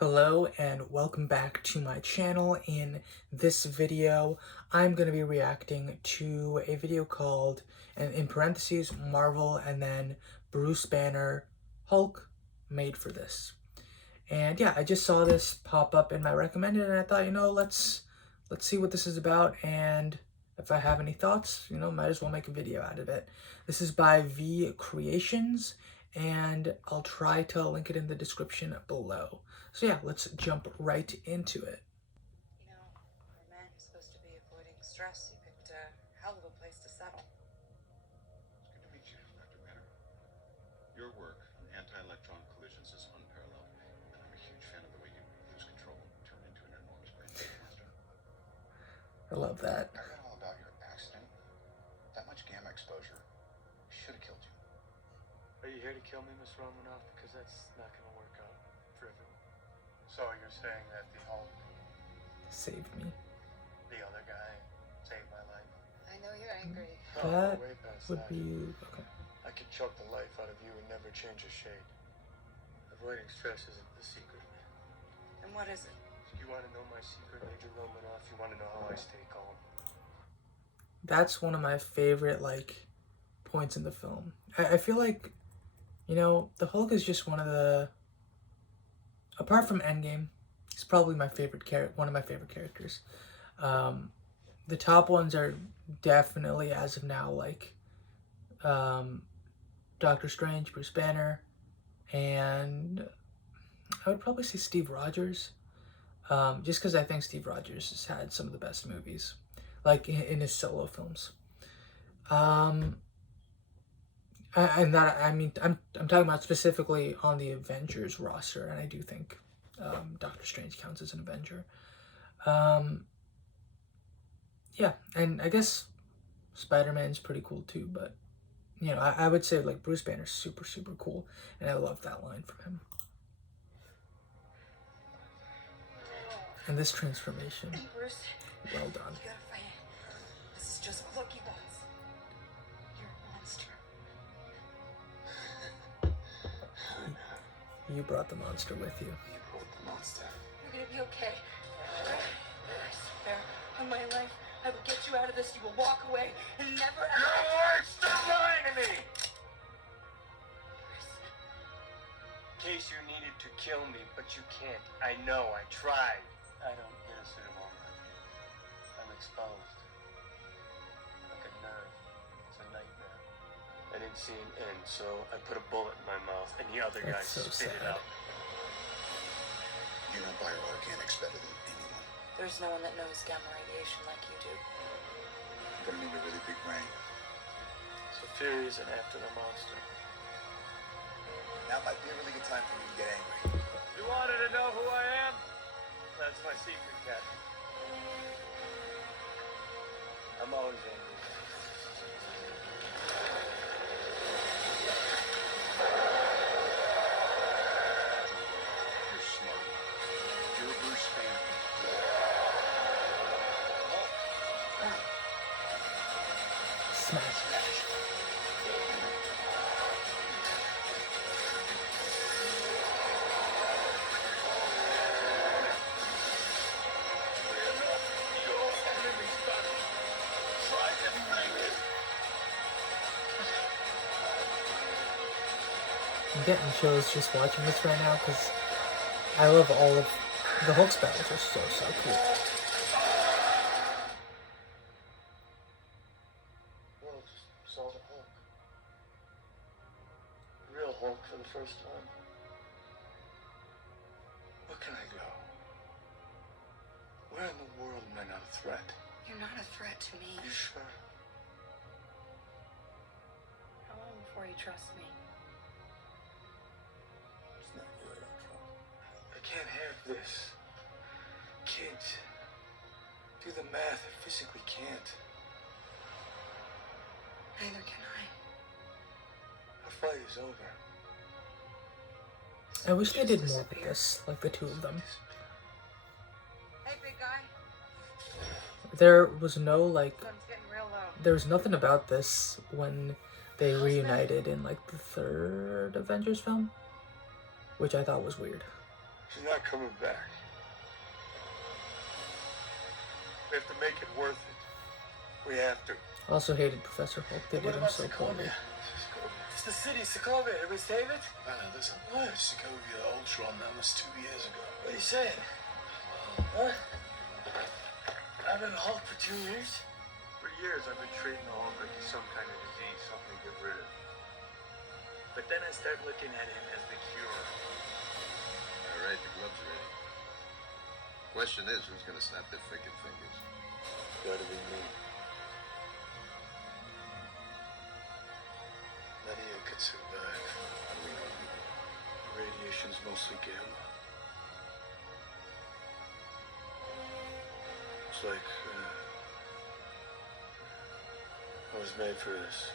Hello and welcome back to my channel. In this video, I'm going to be reacting to a video called, and in parentheses, Marvel and then Bruce Banner Hulk made for this. And yeah, I just saw this pop up in my recommended and I thought, let's see what this is about, and if I have any thoughts, might as well make a video out of it. This is by VCreations, and I'll try to link it in the description below. So yeah, let's jump right into it. You know, for a man who's supposed to be avoiding stress, you picked a hell of a place to settle. It's good to meet you, Dr. Banner. Your work on anti-electron collisions is unparalleled, and I'm a huge fan of the way you lose control and turn into an enormous brain monster. I love that. I read all about your accident. That much gamma exposure should have killed you. Are you here to kill me, Miss Romanoff? Because that's not going to work out for everyone. So you're saying that the Hulk, Saved me. The other guy saved my life. I know you're angry. That way past would that. be okay. I could choke the life out of you and never change a shade. Avoiding stress isn't the secret. And what is it? You want to know my secret, Major Romanoff? You want to know how I stay calm? That's one of my favorite points in the film. I feel like, the Hulk is just one of the, apart from Endgame, he's probably my favorite one of my favorite characters. The top ones are definitely, as of now, Doctor Strange, Bruce Banner, and I would probably say Steve Rogers. Just because I think Steve Rogers has had some of the best movies, in his solo films. I'm talking about specifically on the Avengers roster, and I do think Doctor Strange counts as an Avenger. Yeah, and I guess Spider-Man's pretty cool too, but I would say Bruce Banner's super, super cool, and I love that line from him. And this transformation, Bruce, well done. you gotta fight it. This is just what Loki wants. You're a monster. You brought the monster with you. you brought the monster. You're gonna be okay. I swear on my life, I will get you out of this. You will walk away and never ever. Your words, stop lying to me! In case you needed to kill me, but you can't. I know, I tried. I don't get a suit of armor. I'm exposed. Like a nerve. It's a nightmare. I didn't see an end, so I put a bullet in my mouth, and the other guy That's so spit it sad. out. You know bioorganics better than anyone. There's no one that knows gamma radiation like you do. You're gonna need a really big brain. So Fury isn't after the monster. Now might be a really good time for me to get angry. You wanted to know who I am? That's my secret, Cat. I'm always angry. You're smart. You're Bruce Banner. Smash. I'm getting chills just watching this right now because I love all of the Hulk's battles. Are so cool. Well, just saw the Hulk. The real Hulk for the first time. Where can I go? Where in the world am I not a threat? You're not a threat to me. You sure? How long before you trust me? It's not good, I'm trouble. I can't have this. Kids. Do the math. I physically can't. Neither can I. Our fight is over. I wish they did more with this, the two of them. Hey, big guy. There was no Sun's getting real low. there was nothing about this when they reunited in the third Avengers film, which I thought was weird. She's not coming back. We have to make it worth it. We have to. I also hated Professor Hulk. They did him so poorly. It's the city, Sokovia. Did we save it? No, listen. What? Sokovia Ultron, that was 2 years ago. What are you saying? What? I've been a Hulk for 2 years? For years, I've been treating the Hulk like he's some kind of disease, something to get rid of. But then I start looking at him as the cure. All right, the gloves are ready. Question is, who's gonna snap their freaking fingers? Gotta be me. Lydia could survive. How do we know you? Radiation's mostly gamma. It's like, I was made for this.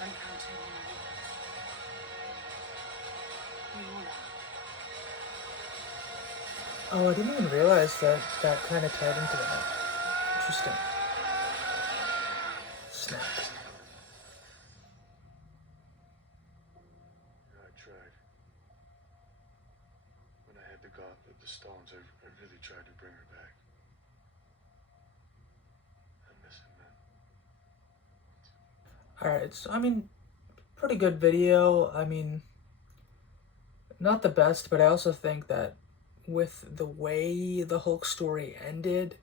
I'm counting on you. You know. Oh, I didn't even realize that that kind of tied into that. Interesting. Snap. I tried. When I had the gauntlet, the stones, I really tried to bring her back. I miss him, man. Alright, so I mean, pretty good video. I mean, not the best, but I also think that with the way the Hulk story ended,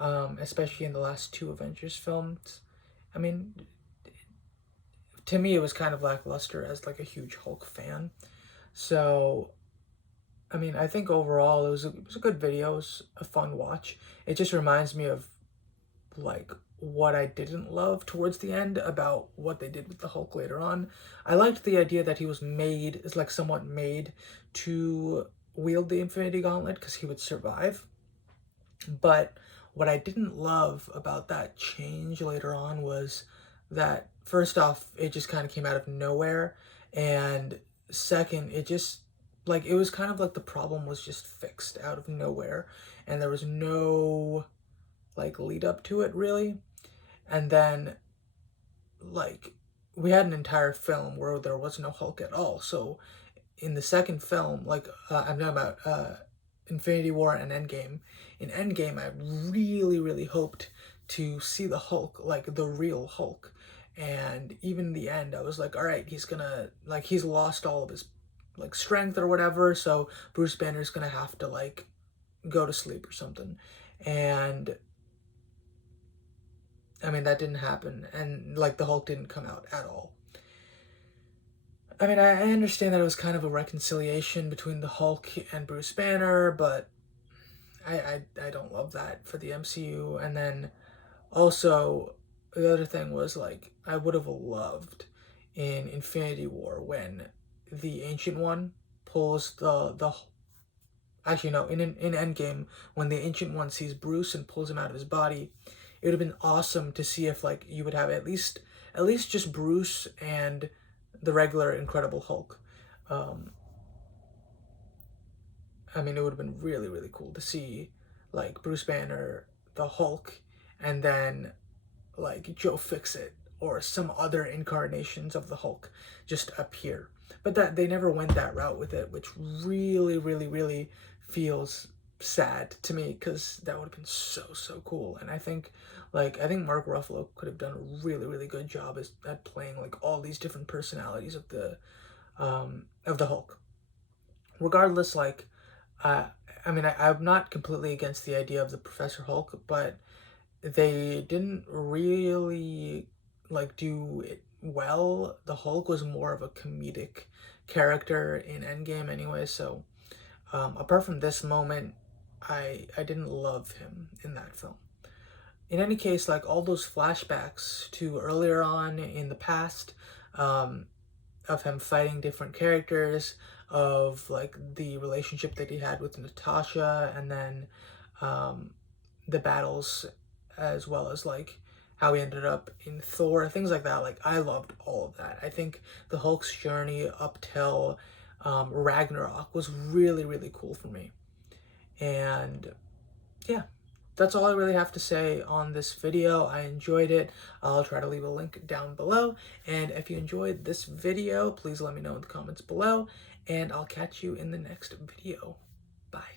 especially in the last two Avengers films, I mean, to me it was kind of lackluster as like a huge Hulk fan. So, I mean, I think overall it was a good video. It was a fun watch. It just reminds me of like what I didn't love towards the end about what they did with the Hulk later on. I liked the idea that he was made, is like somewhat made to wield the Infinity Gauntlet because he would survive. But what I didn't love about that change later on was that, first off, it just kind of came out of nowhere, and second, it just, like, it was kind of like the problem was just fixed out of nowhere, and there was no, like, lead up to it, really. And then, like, we had an entire film where there was no Hulk at all, so in the second film, like, I'm talking about Infinity War and Endgame. In Endgame, I really, really hoped to see the Hulk, like the real Hulk. And even in the end, I was like, all right, he's gonna, like, he's lost all of his, like, strength or whatever, so Bruce Banner's gonna have to, like, go to sleep or something. And I mean, that didn't happen, and, like, the Hulk didn't come out at all. I mean, I understand that it was kind of a reconciliation between the Hulk and Bruce Banner, but I don't love that for the MCU. And then also, the other thing was, like, I would have loved in Infinity War when the Ancient One pulls actually no, in Endgame, when the Ancient One sees Bruce and pulls him out of his body, it would have been awesome to see if, like, you would have at least just Bruce and the regular Incredible Hulk. I mean, it would have been really, really cool to see, like, Bruce Banner, the Hulk, and then, like, Joe Fixit or some other incarnations of the Hulk just appear. But that they never went that route with it, which really, really, really feels sad to me, because that would have been so, so cool. And I think Mark Ruffalo could have done a really, really good job at playing, like, all these different personalities of the Hulk. Regardless, like, I mean, I'm not completely against the idea of the Professor Hulk, but they didn't really, like, do it well. The Hulk was more of a comedic character in Endgame anyway, so apart from this moment, I didn't love him in that film. In any case, like, all those flashbacks to earlier on in the past, of him fighting different characters, of, like, the relationship that he had with Natasha, and then the battles, as well as, like, how he ended up in Thor, things like that. Like, I loved all of that. I think the Hulk's journey up till Ragnarok was really, really cool for me. And yeah, that's all I really have to say on this video. I enjoyed it. I'll try to leave a link down below. And if you enjoyed this video, please let me know in the comments below. And I'll catch you in the next video. Bye.